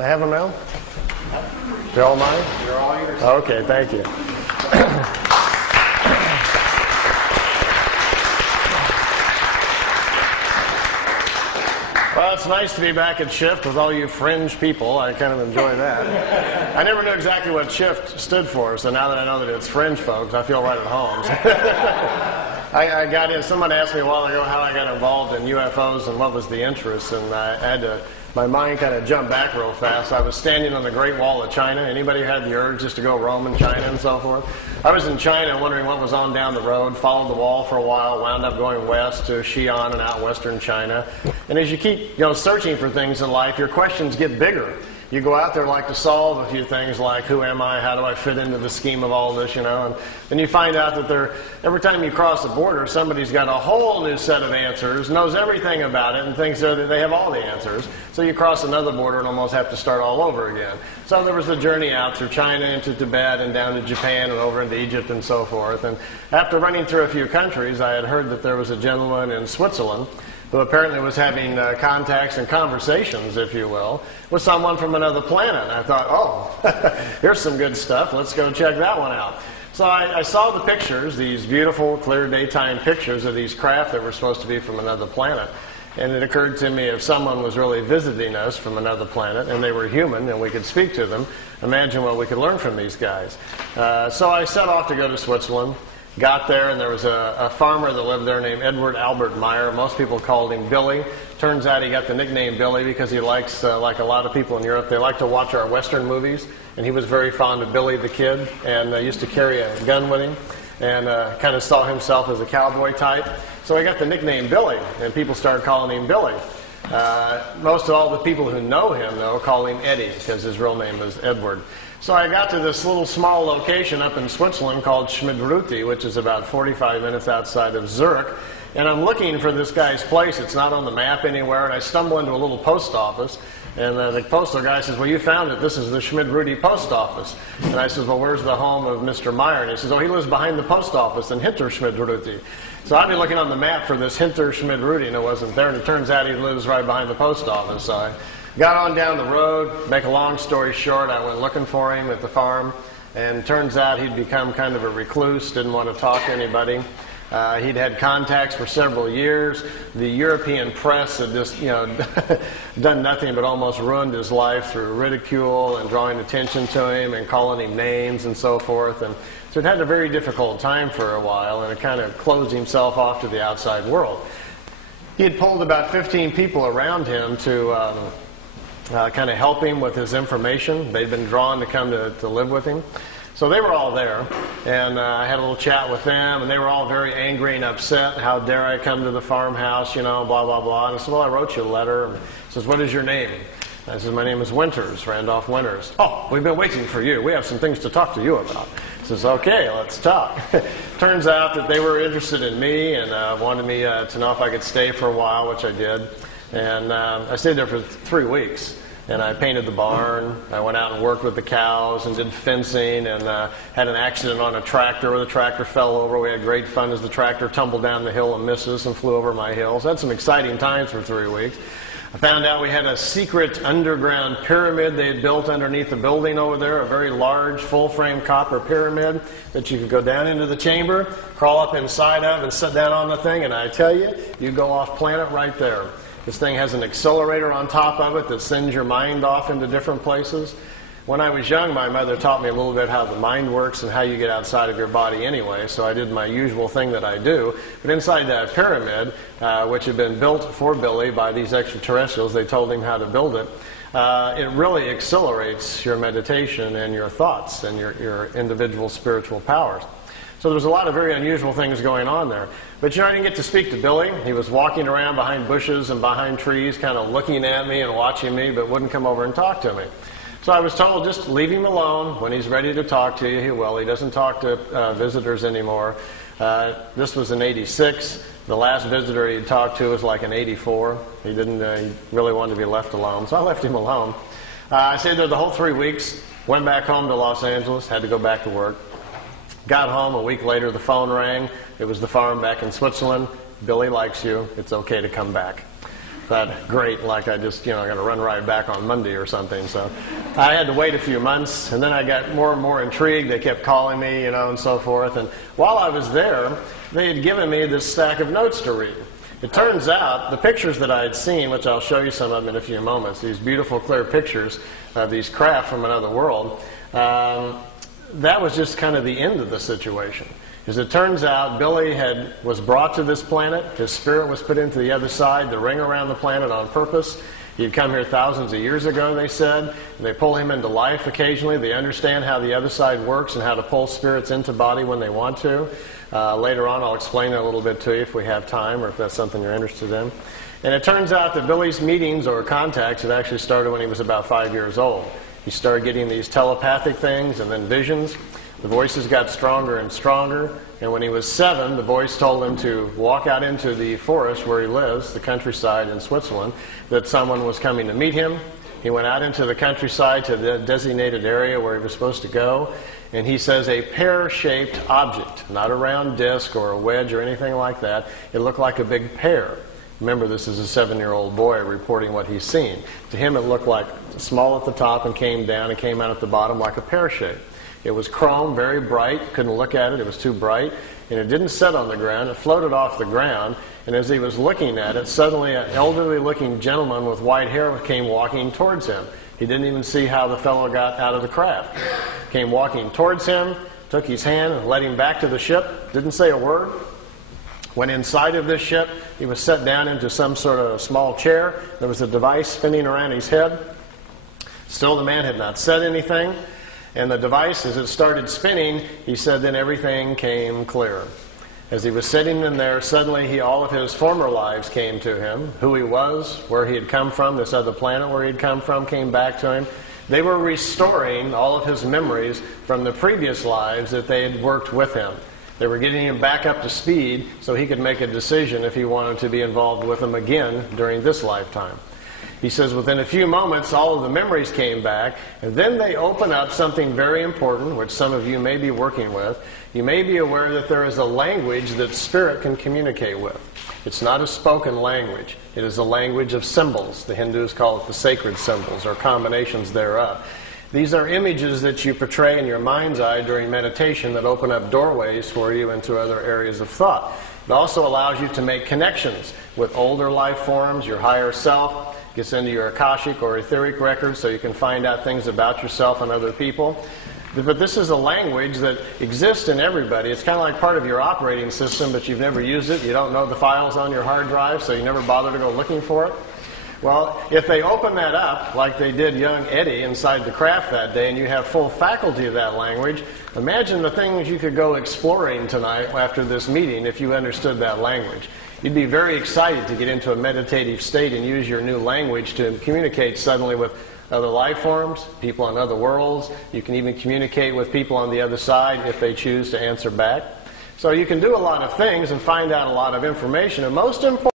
Can I have them now? They're all mine? They're all yours. Okay, thank you. Well, it's nice to be back at Shift with all you fringe people. I kind of enjoy that. I never knew exactly what Shift stood for, so now that I know that it's fringe folks, I feel right at home. I got in. Someone asked me a while ago how I got involved in UFOs and what was the interest, and I had to. My mind kind of jumped back real fast. I was standing on the Great Wall of China. Anybody had the urge just to go roam in China and so forth? I was in China wondering what was on down the road, followed the wall for a while, wound up going west to Xi'an and out western China. And as you keep searching for things in life, your questions get bigger. You go out there like to solve a few things like, who am I, how do I fit into the scheme of all this, and then you find out that every time you cross the border, somebody's got a whole new set of answers, knows everything about it, and thinks that they have all the answers. So you cross another border and almost have to start all over again. So there was the journey out through China into Tibet and down to Japan and over into Egypt and so forth. And after running through a few countries, I had heard that there was a gentleman in Switzerland who apparently was having contacts and conversations, if you will, with someone from another planet. And I thought, oh, here's some good stuff. Let's go check that one out. So I saw the pictures, these beautiful, clear daytime pictures of these craft that were supposed to be from another planet. And it occurred to me, if someone was really visiting us from another planet and they were human and we could speak to them, imagine what we could learn from these guys. So I set off to go to Switzerland. Got there, and there was a farmer that lived there named Edward Albert Meier. Most people called him Billy. Turns out he got the nickname Billy because he likes, like a lot of people in Europe, they like to watch our Western movies. And he was very fond of Billy the Kid, and used to carry a gun with him, and kind of saw himself as a cowboy type. So he got the nickname Billy, and people started calling him Billy. Most of all the people who know him, though, call him Eddie, because his real name is Edward. So I got to this little small location up in Switzerland called Schmidruti, which is about 45 minutes outside of Zurich. And I'm looking for this guy's place. It's not on the map anywhere. And I stumble into a little post office. And the postal guy says, well, you found it. This is the Schmidruti post office. And I says, well, where's the home of Mr. Meier? And he says, oh, he lives behind the post office in Hinter Schmidruti. So I've been looking on the map for this Hinter Schmidruti, and it wasn't there. And it turns out he lives right behind the post office. So I got on down the road. Make a long story short, I went looking for him at the farm, and turns out he'd become kind of a recluse, didn't want to talk to anybody. He'd had contacts for several years. The European press had just, done nothing but almost ruined his life through ridicule and drawing attention to him and calling him names and so forth. And so he'd had a very difficult time for a while, and it kind of closed himself off to the outside world. He had pulled about 15 people around him to kind of help him with his information. They'd been drawn to come to live with him. So they were all there, and I had a little chat with them, and they were all very angry and upset. How dare I come to the farmhouse, blah, blah, blah. And I said, well, I wrote you a letter. And he says, what is your name? And I said, my name is Winters, Randolph Winters. Oh, we've been waiting for you. We have some things to talk to you about. He says, okay, let's talk. Turns out that they were interested in me and wanted me to know if I could stay for a while, which I did. And I stayed there for 3 weeks. And I painted the barn. I went out and worked with the cows and did fencing, and had an accident on a tractor where the tractor fell over. We had great fun as the tractor tumbled down the hill and missed us and flew over my hill. So I had some exciting times for 3 weeks. I found out we had a secret underground pyramid they had built underneath the building over there, a very large full-frame copper pyramid that you could go down into the chamber, crawl up inside of, and sit down on the thing, and I tell you, you go off planet right there. This thing has an accelerator on top of it that sends your mind off into different places. When I was young, my mother taught me a little bit how the mind works and how you get outside of your body anyway, so I did my usual thing that I do. But inside that pyramid, which had been built for Billy by these extraterrestrials, they told him how to build it, it really accelerates your meditation and your thoughts and your individual spiritual powers. So there's a lot of very unusual things going on there. But I didn't get to speak to Billy. He was walking around behind bushes and behind trees, kind of looking at me and watching me, but wouldn't come over and talk to me. So I was told, just leave him alone. When he's ready to talk to you, he will. He doesn't talk to visitors anymore. This was in '86. The last visitor he talked to was like in '84. He didn't. He really wanted to be left alone, so I left him alone. I stayed there the whole 3 weeks. Went back home to Los Angeles. Had to go back to work. Got home a week later. The phone rang. It was the farm back in Switzerland. Billy likes you. It's okay to come back. that great, like I just, got to run right back on Monday or something. So I had to wait a few months, and then I got more and more intrigued. They kept calling me, and so forth. And while I was there, they had given me this stack of notes to read. It turns out the pictures that I had seen, which I'll show you some of them in a few moments, these beautiful, clear pictures of these craft from another world, that was just kind of the end of the situation. As it turns out, Billy was brought to this planet. His spirit was put into the other side, the ring around the planet on purpose. He'd come here thousands of years ago, they said. They pull him into life occasionally. They understand how the other side works and how to pull spirits into body when they want to. Later on, I'll explain that a little bit to you if we have time or if that's something you're interested in. And it turns out that Billy's meetings or contacts had actually started when he was about 5 years old. He started getting these telepathic things and then visions. The voices got stronger and stronger, and when he was 7, the voice told him to walk out into the forest where he lives, the countryside in Switzerland, that someone was coming to meet him. He went out into the countryside to the designated area where he was supposed to go, and he says a pear-shaped object, not a round disc or a wedge or anything like that. It looked like a big pear. Remember, this is a 7-year-old boy reporting what he's seen. To him, it looked like small at the top and came down and came out at the bottom like a pear shape. It was chrome, very bright. Couldn't look at it. It was too bright. And it didn't set on the ground. It floated off the ground. And as he was looking at it, suddenly an elderly-looking gentleman with white hair came walking towards him. He didn't even see how the fellow got out of the craft. Came walking towards him, took his hand and led him back to the ship. Didn't say a word. Went inside of this ship. He was set down into some sort of small chair. There was a device spinning around his head. Still, the man had not said anything. And the device, as it started spinning, he said, then everything came clear. As he was sitting in there, suddenly all of his former lives came to him. Who he was, where he had come from, this other planet where he had come from, came back to him. They were restoring all of his memories from the previous lives that they had worked with him. They were getting him back up to speed so he could make a decision if he wanted to be involved with them again during this lifetime. He says within a few moments, all of the memories came back, and then they open up something very important, which some of you may be working with. You may be aware that there is a language that spirit can communicate with. It's not a spoken language. It is a language of symbols. The Hindus call it the sacred symbols, or combinations thereof. These are images that you portray in your mind's eye during meditation that open up doorways for you into other areas of thought. It also allows you to make connections with older life forms, your higher self. Gets into your Akashic or etheric records so you can find out things about yourself and other people. But this is a language that exists in everybody. It's kind of like part of your operating system, but you've never used it. You don't know the files on your hard drive, so you never bother to go looking for it. Well, if they open that up, like they did young Eddie inside the craft that day, and you have full faculty of that language, imagine the things you could go exploring tonight after this meeting if you understood that language. You'd be very excited to get into a meditative state and use your new language to communicate suddenly with other life forms, people on other worlds. You can even communicate with people on the other side if they choose to answer back. So you can do a lot of things and find out a lot of information. And most important,